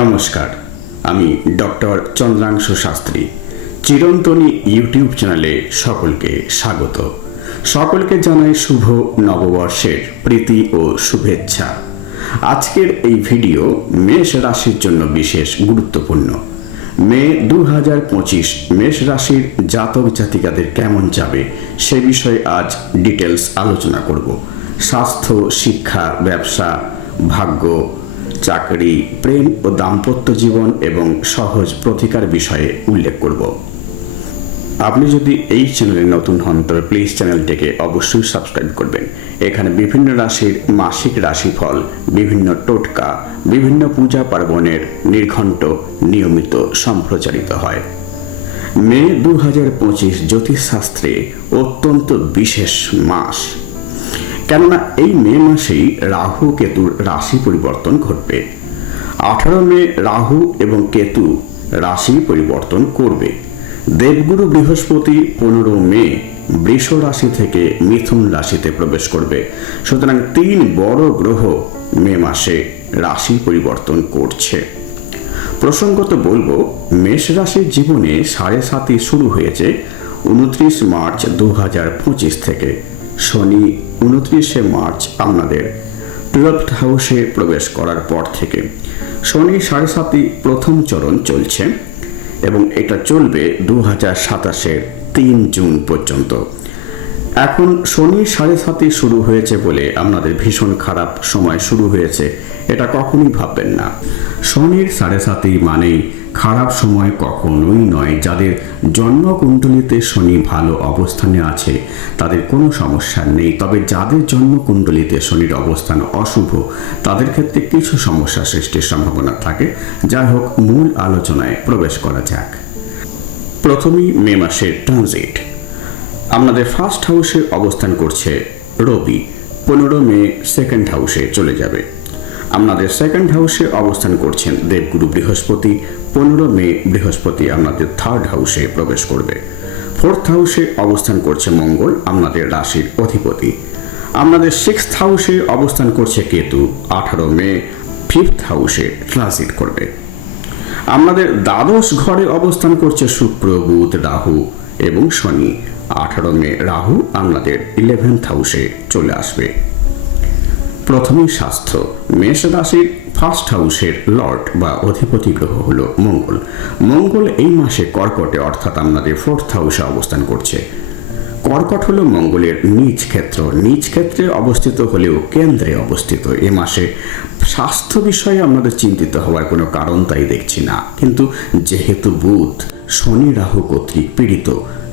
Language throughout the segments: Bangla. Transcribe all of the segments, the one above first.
নমস্কার, আমি ডক্টর চন্দ্রাংশু শাস্ত্রী। চিরন্তনী ইউটিউব চ্যানেলে সকলকে স্বাগত। সকলকে জানাই শুভ নববর্ষের প্রীতি ও শুভেচ্ছা। আজকের এই ভিডিও মেষ রাশির জন্য বিশেষ গুরুত্বপূর্ণ। মে 2025 মেষ রাশির জাতক জাতিকাদের কেমন যাবে সে বিষয়ে আজ ডিটেলস আলোচনা করব। স্বাস্থ্য, শিক্ষা, ব্যবসা, ভাগ্য, চাকরি, প্রেম ও দাম্পত্য জীবন এবং সহজ প্রতিকার বিষয়ে উল্লেখ করব। আপনি যদি এই চ্যানেলে নতুন হন তবে প্লিজ চ্যানেলটিকে অবশ্যই সাবস্ক্রাইব করবেন। এখানে বিভিন্ন রাশির মাসিক রাশিফল, বিভিন্ন টোটকা, বিভিন্ন পূজা পার্বণের নির্ঘণ্ট নিয়মিত সম্প্রচারিত হয়। মে 2025 জ্যোতিষশাস্ত্রে অত্যন্ত বিশেষ মাস, কেননা এই মে মাসেই রাহু কেতুর রাশি পরিবর্তন ঘটবে। 18 মে রাহু এবং কেতু রাশি পরিবর্তন করবে। দেবগুরু বৃহস্পতি 15 মে বৃষ রাশি থেকে মিথুন রাশিতে প্রবেশ করবে। সুতরাং 3 বড় গ্রহ মে মাসে রাশি পরিবর্তন করছে। প্রসঙ্গত বলবো, মেষ রাশির জীবনে 7.5 শুরু হয়েছে 29 মার্চ 2025 থেকে। শনি 29 মার্চ আপনাদের 12th হাউসে প্রবেশ করার পর থেকে শনি 7.5 প্রথম চরণ চলছে এবং এটা চলবে 2027 3 জুন পর্যন্ত। এখন শনি 7.5 শুরু হয়েছে বলে আপনাদের ভীষণ খারাপ সময় শুরু হয়েছে এটা কখনোই ভাববেন না। শনির 7.5 মানেই খারাপ সময় কখনোই নয়। যাদের জন্মকুণ্ডলিতে শনি ভালো অবস্থানে আছে তাদের কোনো সমস্যা নেই, তবে যাদের জন্মকুণ্ডলিতে শনির অবস্থান অশুভ তাদের ক্ষেত্রে কিছু সমস্যা সৃষ্টির সম্ভাবনা থাকে। যাই হোক, মূল আলোচনায় প্রবেশ করা যাক। প্রথমেই মে মাসের ট্রানজিট। আপনাদের ফার্স্ট হাউসে অবস্থান করছে রবি, 15 মে সেকেন্ড হাউসে চলে যাবে। আপনাদের সেকেন্ড হাউসে অবস্থান করছেন দেবগুরু বৃহস্পতি, 15 মে বৃহস্পতি আপনাদের থার্ড হাউসে প্রবেশ করবে। ফোর্থ হাউসে অবস্থান করছে মঙ্গল, আপনাদের রাশির অধিপতি। আপনাদের সিক্সথ হাউসে অবস্থান করছে কেতু, 18 মে ফিফথ হাউসে ট্রানজিট করবে। আপনাদের দ্বাদশ ঘরে অবস্থান করছে শুক্র, বুধ, রাহু এবং শনি। 18 মে রাহু আপনাদের 11th হাউসে চলে আসবে। প্রথমেই স্বাস্থ্য। মেষ রাশির ফার্স্ট হাউসের লর্ড বা অধিপতি গ্রহ হলো মঙ্গল। মঙ্গল এই মাসে কর্কটে অর্থাৎ আপনাদের 4th হাউসে অবস্থান করছে। কর্কট হলো মঙ্গলের নিজ ক্ষেত্র। নিজ ক্ষেত্রে অবস্থিত হলেও কেন্দ্রে অবস্থিত। এ মাসে স্বাস্থ্য বিষয়ে আমাদের চিন্তিত হওয়ার কোনো কারণ তাই দেখছি না, কিন্তু যেহেতু বুধ শনি রাহু কর্তৃক পীড়িত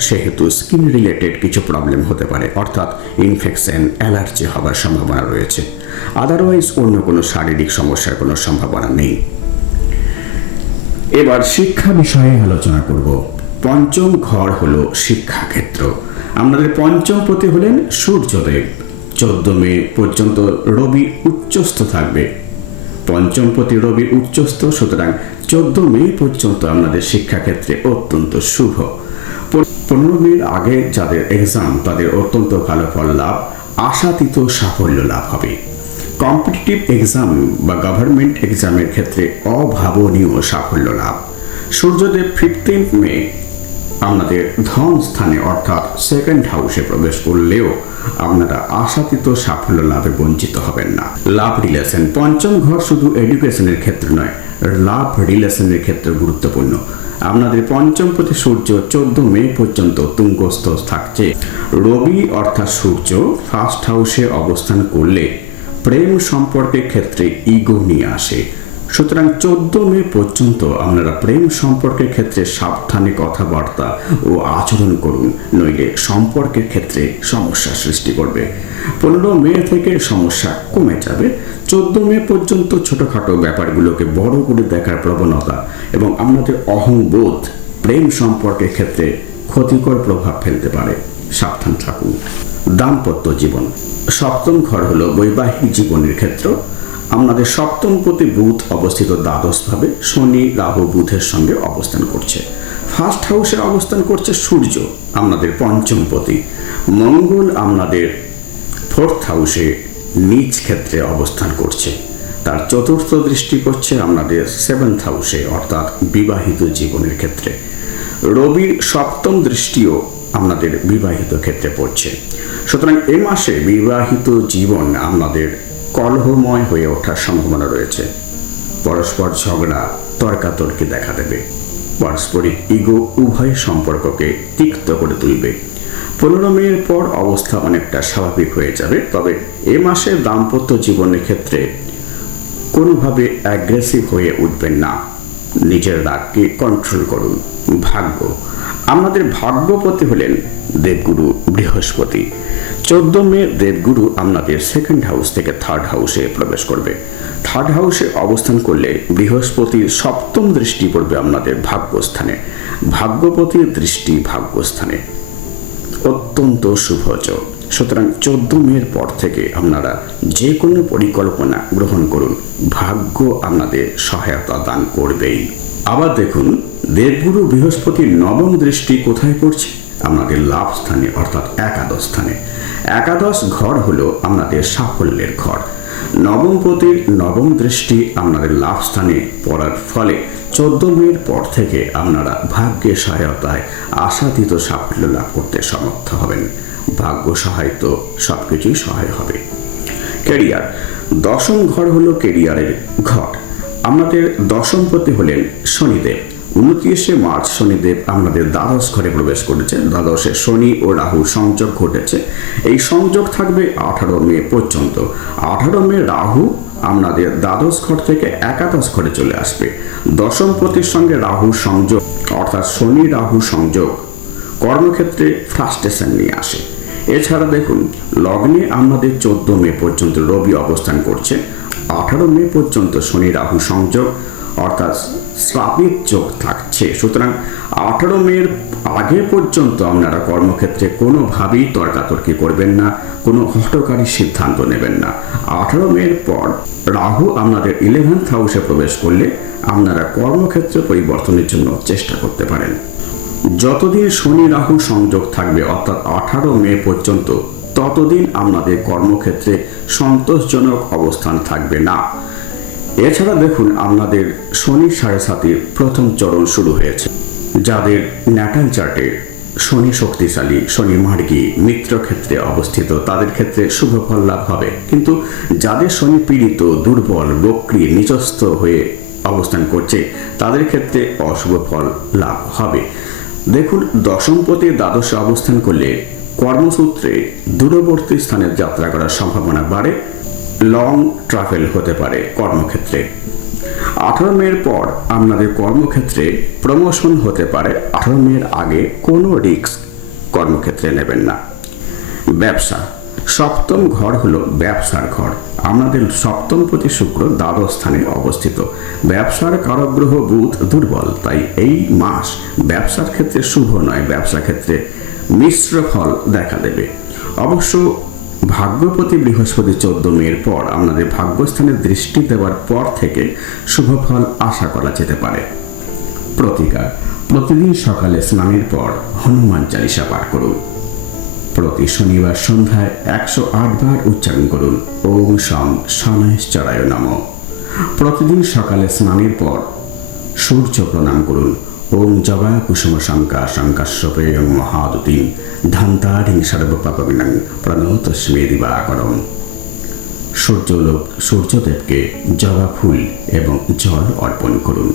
সেহেতু স্কিন রিলেটেড কিছু প্রবলেম হতে পারে, অর্থাৎ ইনফেকশন, অ্যালার্জি হবার সম্ভাবনা রয়েছে। আদারওয়াইজ অন্য কোনো শারীরিক সমস্যার কোনো সম্ভাবনা নেই। এবার শিক্ষা বিষয়ে আলোচনা করব। পঞ্চম ঘর হলো শিক্ষাক্ষেত্র। আমাদের পঞ্চম পতি হলেন সূর্যদেব। 14 মে পর্যন্ত রবি উচ্চস্থ থাকবে। পঞ্চম পতি রবি উচ্চস্থ, সুতরাং 14 মে পর্যন্ত আমাদের শিক্ষাক্ষেত্রে অত্যন্ত শুভ। 15 মের আগে যাদের এক্সাম তাদের অত্যন্ত ভালো ফল লাভ, আশাতীত সাফল্য লাভ হবে। কম্পিটিটিভ এক্সাম বা গভর্নমেন্ট এক্সামের ক্ষেত্রে অভাবনীয় সাফল্য লাভ। সূর্যদেব 15 মে আপনাদের ধন স্থানে অর্থাৎ সেকেন্ড হাউসে প্রবেশ করলেও আপনারা আশাতীত সাফল্য লাভে বঞ্চিত হবেন না। লাভ রিলেশন। পঞ্চম ঘর শুধু এডুকেশনের ক্ষেত্রে নয়, লাভ রিলেশনের ক্ষেত্রে গুরুত্বপূর্ণ। আপনাদের পঞ্চম পতি সূর্য 14 মে পর্যন্ত তুঙ্গস্থ থাকছে। রবি অর্থাৎ সূর্য ফার্স্ট হাউসে অবস্থান করলে প্রেম সম্পর্কের ক্ষেত্রে ইগো নিয়ে আসে। সুতরাং 14 মে পর্যন্ত আপনারা প্রেম সম্পর্কের ক্ষেত্রে সাবধানে কথাবার্তা ও আচরণ করুন, নইলে সম্পর্কের ক্ষেত্রে সমস্যা সৃষ্টি করবে। 15 মে থেকে সমস্যা কমে যাবে। 14 মে পর্যন্ত ছোটখাটো ব্যাপারগুলোকে বড় করে দেখার প্রবণতা এবং আপনাদের অহংবোধ প্রেম সম্পর্কের ক্ষেত্রে ক্ষতিকর প্রভাব ফেলতে পারে, সাবধান থাকুন। দাম্পত্য জীবন। সপ্তম ঘর হলো বৈবাহিক জীবনের ক্ষেত্র। আমাদের সপ্তম পতি বুধ অবস্থিত দ্বাদশভাবে, শনি রাহু বুধের সঙ্গে অবস্থান করছে। ফার্স্ট হাউসে অবস্থান করছে সূর্য, আমাদের পঞ্চম পতি। মঙ্গল আমাদের 4th হাউসে নিজ ক্ষেত্রে অবস্থান করছে। তার চতুর্থ দৃষ্টি পড়ছে আমাদের 7th হাউসে, অর্থাৎ বিবাহিত জীবনের ক্ষেত্রে। রবির সপ্তম দৃষ্টিও আমাদের বিবাহিত ক্ষেত্রে পড়ছে। সুতরাং এ মাসে বিবাহিত জীবন আমাদের কলহময় হয়ে ওঠার সম্ভাবনা রয়েছে। পরস্পর ঝগড়া, তর্কাতর্কি দেখা দেবে। পারস্পরিক ইগো উভয় সম্পর্ককে তিক্ত করে তুলবে। 15 মের পর অবস্থা অনেকটা স্বাভাবিক হয়ে যাবে। তবে এ মাসে দাম্পত্য জীবনের ক্ষেত্রে কোনোভাবে অ্যাগ্রেসিভ হয়ে উঠবেন না, নিজের রাগকে কন্ট্রোল করুন। ভাগ্য, আমাদের ভাগ্যপতি হলেন দেবগুরু বৃহস্পতি। 14 মে দেবগুরু আপনাদের 2nd হাউস থেকে 3rd হাউসে প্রবেশ করবে। 3rd হাউসে অবস্থান করলে বৃহস্পতির সপ্তম দৃষ্টি পড়বে আপনাদের ভাগ্যস্থানে। ভাগ্যপতির দৃষ্টি ভাগ্যস্থানে অত্যন্ত শুভযোগ। সুতরাং 14 মের পর থেকে আপনারা যে কোনো পরিকল্পনা গ্রহণ করুন, ভাগ্য আপনাদের সহায়তা দান করবেই। আবার দেখুন, দেবগুরু বৃহস্পতির 9ম দৃষ্টি কোথায় পড়ছে? আপনাদের লাভ স্থানে, অর্থাৎ একাদশ স্থানে। একাদশ ঘর হলো আপনাদের সাফল্যের ঘর। 9ম পতির 9ম দৃষ্টি আপনাদের লাভ স্থানে পড়ার ফলে 14 মের পর থেকে আপনারা ভাগ্যের সহায়তায় আশাতীত সাফল্য লাভ করতে সমর্থ হবেন। ভাগ্য সহায়িত সবকিছুই সহায় হবে। ক্যারিয়ার, 10ম ঘর হলো ক্যারিয়ারের ঘর। আমাদের 10ম পতি হলেন শনিদেব। 29শে মার্চ শনিদেব আমাদের দ্বাদশ ঘরে প্রবেশ করেছে। দ্বাদশে শনি ও রাহু সংযোগ ঘটেছে। এই সংযোগ থাকবে 18 মে পর্যন্ত। 18 মে রাহু আপনাদের দ্বাদশ ঘর থেকে একাদশ ঘরে চলে আসবে। 10ম পতির সঙ্গে রাহু সংযোগ, অর্থাৎ শনি রাহু সংযোগ কর্মক্ষেত্রে ফ্রাস্ট্রেশন নিয়ে আসে। এছাড়া দেখুন, লগ্নে আমাদের 14 মে পর্যন্ত রবি অবস্থান করছে। 18 মে পর্যন্ত শনি রাহু সংযোগ, অর্থাৎ শ্রাবিত যোগ থাকছে। সুতরাং 18 মের আগে পর্যন্ত আপনারা কর্মক্ষেত্রে কোনোভাবেই তর্কাতর্কি করবেন না, কোনো হঠকারী সিদ্ধান্ত নেবেন না। 18 মের পর রাহু আপনাদের 11th হাউসে প্রবেশ করলে আপনারা কর্মক্ষেত্র পরিবর্তনের জন্য চেষ্টা করতে পারেন। যতদিন শনি রাহু সংযোগ থাকবে, অর্থাৎ 18 মে পর্যন্ত, ততদিন আপনাদের কর্মক্ষেত্রে সন্তোষজনক অবস্থান থাকবে না। এছাড়া দেখুন, আপনাদের শনি 7.5 প্রথম চরণ শুরু হয়েছে। যাদের ন্যাটাল চার্টে শনি শক্তিশালী, শনি মার্গী মিত্র ক্ষেত্রে অবস্থিত, তাদের ক্ষেত্রে শুভ ফল লাভ হবে। কিন্তু যাদের শনি পীড়িত, দুর্বল, বক্রী, নিচস্থ হয়ে অবস্থান করছে, তাদের ক্ষেত্রে অশুভ ফল লাভ হবে। দেখুন, 10ম পতি দ্বাদশে অবস্থান করলে কর্মসূত্রে দূরবর্তী স্থানে যাত্রা করার সম্ভাবনা বাড়ে। লং ট্রাভেল হতে পারে কর্মক্ষেত্রে। 18 মের পর আপনাদের কর্মক্ষেত্রে প্রমোশন হতে পারে। 18 মের আগে কোনো রিস্ক কর্মক্ষেত্রে নেবেন না। ব্যবসা, 7ম ঘর হলো ব্যবসার ঘর। আমাদের 7ম পতি শুক্র দ্বাদশ স্থানে অবস্থিত। ব্যবসার কারক গ্রহ বুধ দুর্বল, তাই এই মাস ব্যবসার ক্ষেত্রে শুভ নয়। ব্যবসা ক্ষেত্রে মিশ্র ফল দেখা দেবে। অবশ্য ভাগ্যপতি বৃহস্পতি 14 মের পর আপনাদের ভাগ্যস্থানে দৃষ্টি দেওয়ার পর থেকে শুভ ফল আশা করা যেতে পারে। প্রতিকার, প্রতিদিন সকালে স্নানের পর হনুমান চালিসা পাঠ করুন। প্রতি শনিবার সন্ধ্যায় 108 বার উচ্চারণ করুন ওম শম শনৈশ্চরায় নমঃ। প্রতিদিন সকালে স্নানের পর সূর্য প্রণাম করুন। ওম জবা কুসুম শঙ্কা শঙ্কাশ্বপেয়ং মহাদুতিং ধান্তারিং সর্বপাপবিনাং প্রণতস্মে দিবাকরম। সূর্যদেবকে জবা ফুল এবং জল অর্পণ করুন।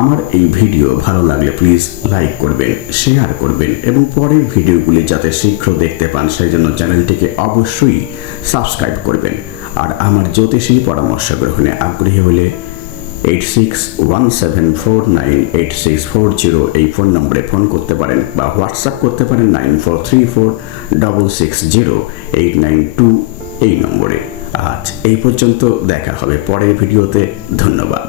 আমার এই ভিডিও ভালো লাগলে প্লিজ লাইক করবেন, শেয়ার করবেন এবং পরের ভিডিওগুলি যাতে শীঘ্র দেখতে পান সেই জন্য চ্যানেলটিকে অবশ্যই সাবস্ক্রাইব করবেন। আর আমার জ্যোতিষী পরামর্শ গ্রহণে আগ্রহী হলে 8617498640 এই ফোন নম্বরে ফোন করতে পারেন বা হোয়াটসঅ্যাপ করতে পারেন 9434660892 এই নম্বরে। আজ এই পর্যন্ত, দেখা হবে পরের ভিডিওতে। ধন্যবাদ।